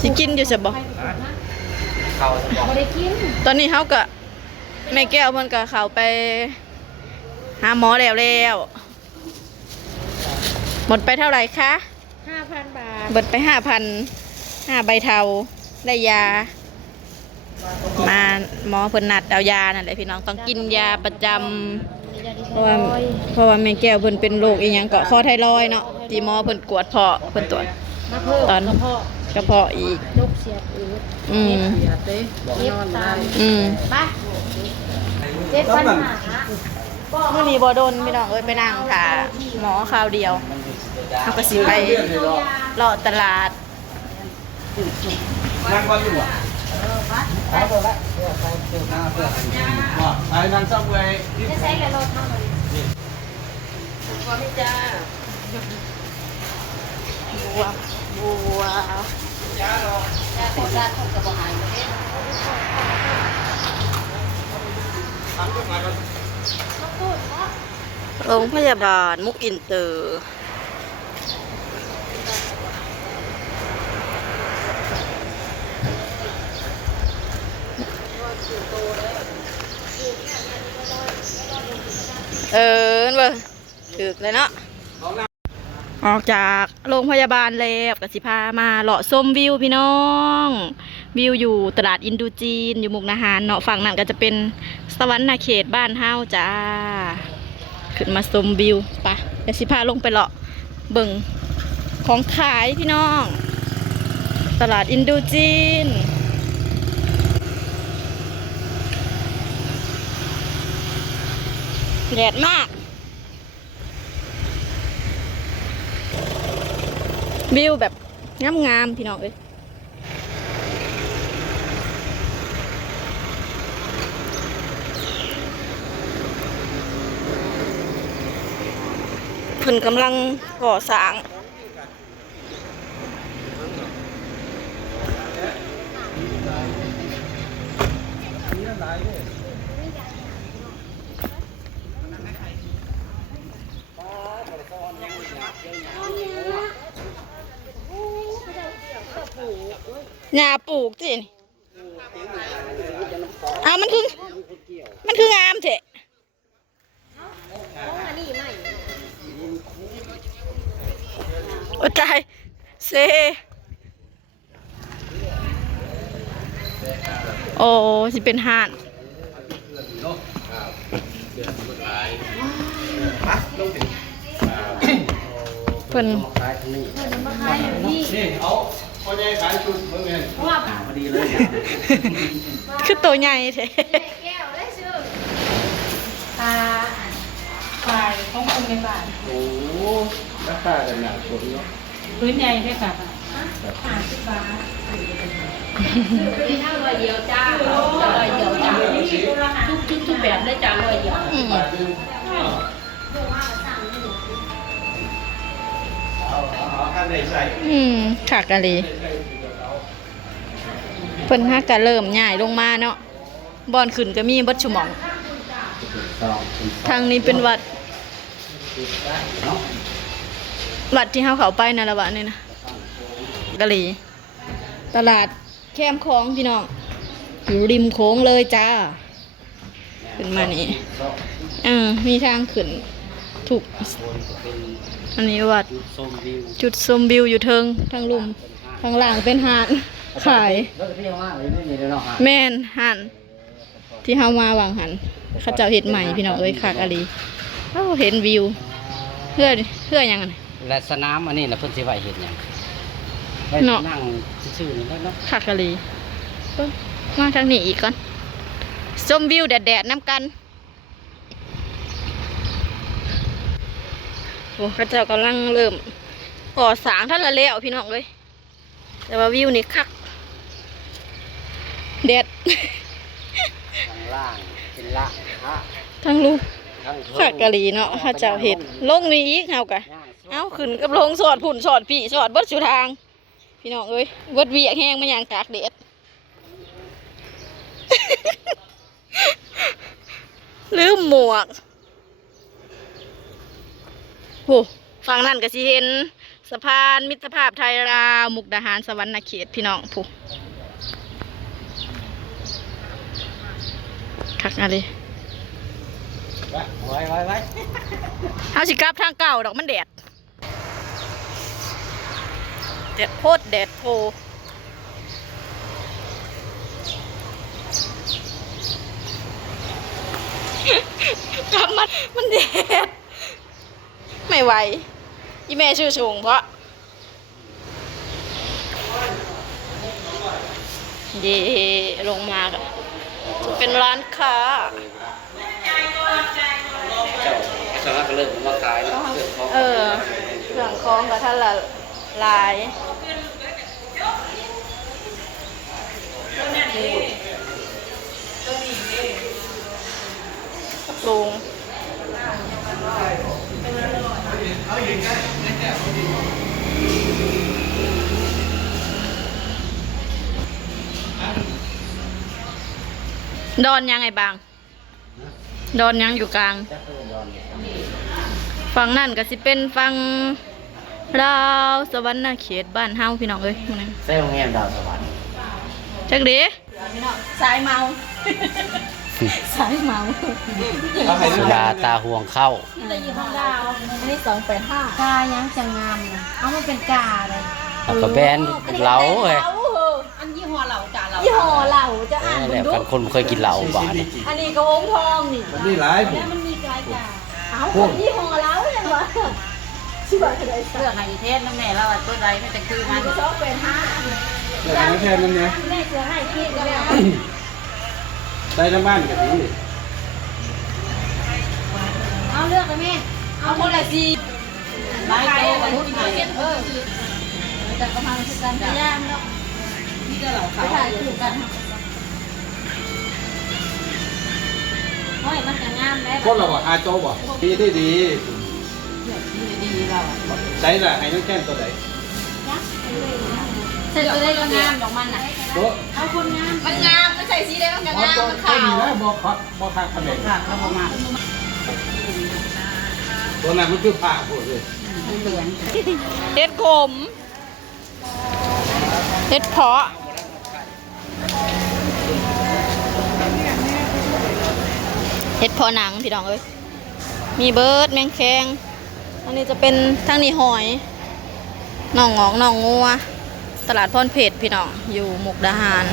สิกินอยู่ใช่บ่เขาจะบอกบ่ได้กินตอนนี้เฮาก็แม่แก้วเพิ่นก็เข้าไปหาหมอแล้วหมดไปเท่าไหร่คะ 5,000 บาทเบิดไป5,000 5ใบเทาได้ยามาหมอเพิ่นนัดเอายานั่นแหละพี่น้องต้องกินยาประจำเพราะว่าแม่แก้วเพิ่นเป็นโรคอีหยังก็คอไทรอยด์เนาะที่หมอเพิ่นกวดเพาะเพิ่นตรวจมาเพิ่ม ตอนกระเพาะอีกลูกเสียบอืดอืม เจ็บตาม ไป7,500มื้อนี้บ่โดนพี่น้องเอ้ยไปนั่งค่ะหมอคราวเดียวเฮาก็สิไปเลาะตลาด นั่งก่อนอยู่อ่ะไปเปิดละเพื่อไปเติมหน้าเพื่อว่าไอ้นั่นซับเวย์จะใช้แล้วเราทำอะไรขอพี่จ้าบัวแต่คนด้านคนกับบ่หายเลยโรงพยาบาลมุกอินเตอร์เว้ยถึกเลยเนาะออกจากโรงพยาบาลแล้วกสิพามาเลาะชมวิวพี่น้องวิวอยู่ตลาดอินโดจีนอยู่มุกดาหารเนาะฝั่งนั้นก็จะเป็นสวรรค์เขตบ้านเฮาจ้าขึ้นมาชมวิวปะกสิพาลงไปเลาะเบิ่งของขายพี่น้องตลาดอินโดจีนแดดมากวิวแบบงามๆพี่น้องเอ้ยเพิ่นกำลังก่อสร้างหญ้าปลูกสิเอามันคืองามเถอะโอ้ตายเซโอ้สิเป็นห่านเพิ่นนี่เอาคนใหญ่ขายชุดเมื่อไงพอดีเลย คือตัวใหญ่แท้แก้วได้ชื่อฝ่ายของคนในบ้าน โอ้ราคากันหนาคนเนาะ พื้นใหญ่ได้ค่ะ50 บาทซื้อเท่าร้อยเดียวจ้าร้อยเดียวจ้าทุกแบบได้จ้าร้อยเดียวขากะลีเพิ่นฮักกะเริ่มใหญ่ลงมาเนาะบอนขึ้นก็มีบัดชั่วโมงทางนี้เป็นวัดที่เฮาเข้าไปนั่นละวะนี่นะกะลีตลาดแคมคลองพี่น้องอยู่ริมโค้งเลยจ้าขึ้นมานี่มีทางขึ้นถูกอันนี้วัดจุดชมวิวอยู่เทิงทางลุ่มทางหลังเป็นหาดขายแม่นหาดที่เฮามาวางหันข้าเจ้าเห็ดใหม่พี่น้องเอ้ยขากะลีเห็นวิวเพื่อยังไงและสนามอันนี้นะเพิ่นสิไว้เห็นยังเนาะนั่งซื่อๆนี่เนาะขากะลีมาทางนี้อีกก่อนชมวิวแดดๆน้ำกันโอ้ข้าเจ้ากำลังเริ่มก่อสร้างท่านละแล้วพี่น้องเลยแต่ว่าวิวนี่คักแดดข้างล่างเป็นละทั้งลูกขากะลีเนาะข้าเจ้าเห็ดลงนี้อีกเอากะเอาขึ้นกับลงสอดผุ่นสอดพี่สอดเบิดสุทางพี่น้องเอ้ยเบิดเวียกแห้งมาอย่างตากแดดลืมหมวกโหฝั่งนั้นก็สิเห็น สะพานมิตรภาพไทยลาวมุกดาหารสวรรณเขตพี่น้องผู้คักอะไร ไว้ เอาสิกลับทางเก่าดอกมันแดดโพดแดดโพกลับมันแดดไม่ไหวอีแม่ชื่อชงเพราะเย่ลงมาค่ะจะเป็นร้านค้า สาระก็เริ่มมาขายแล้ว เครื่องคล้องกับท่านละลายปรุงดอนยังไงบางดอนยังอยู่กลางฝั่งนั่นก็สิเป็นฝั่งลาวสวรรณเขตบ้านเฮาพี่น้องเอ้ยมื้อนี้ เส้นโรงแรมดาวสวรรค์ จักดีพี่น้องสายเมา สายเมา สุดาตาห่วงเข้า ที่เราอยู่ห้องดาวอันนี้285กายังจะงามนะเอามันเป็นกาเลย แล้วก็แบนเหล้าเลย อันยี่ห้อเหล่าจ่าเหล่า ยี่ห้อเหล่าจะอ่าน แห มึ ละ งดู กันคนเคยกินเหล้าบ้าน อันนี้ก็หงทองนี่ นี่หลายผม แล้วมันมีกายกา เอาคนยี่ห้อเหล้าเลยวะชื่อว่าอะไร เสื้อไฮเทสน้ำแม่เราตัวใดไม่แต่คือมัน ชอบเป็นห้า เดี๋ยวน้ำแค่นั้นเนี่ย แม่เสือให้พี่ก็แล้ว ใส่น้ำบ้านกับนี้ เอาเลือกเลยแม่เอาคนละสีลายโตกับรุ่นไหนแต่กำลังคือกันย่างเนาะนี่ก็เหล่าเขาถ่ายถูกกันโอ้ยมันจะงามแล้ว คนเราอ่ะอาโจบ่ดีได้ดี ดีเรา ใส่ละให้น้ำแค่ตัวไหน เสร็จเลยก็งามดอกมันน่ะ โต๊ะ เอาคนงาม มันงามมันใส่สีแดงมันก็งามมัน ตัว ขาว นี้นะบอกขาดคะแนน ค่ะเขาบอกมา ตัวนั้นมันคือผ้าพวกเลย เหลือง เฮ็ดขมเฮ็ดเพาะเฮ็ดเพาะหนังพี่น้องเอ้ยมีเบิร์ดแมงแคงอันนี้จะเป็นทั้งนี้หอยหน่องงอกหน่องงัวตลาดพรเพชรพี่น้องอยู่มุกดาหาร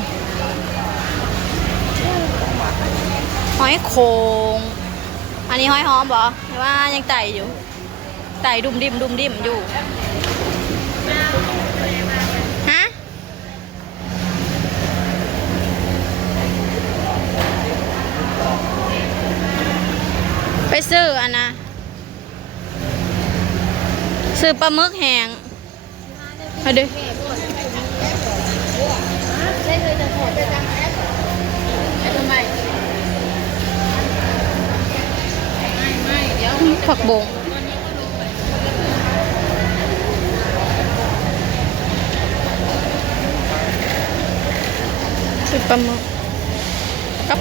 หอยโขงอันนี้หอยหอมบ่หรือว่ายังไต่อยู่ไต่ดุมดิมอยู่ฮะไปซื้ออันนะซื้อปลาหมึกแห้งเอาดิผักบงซื้อปลาหมึกกับ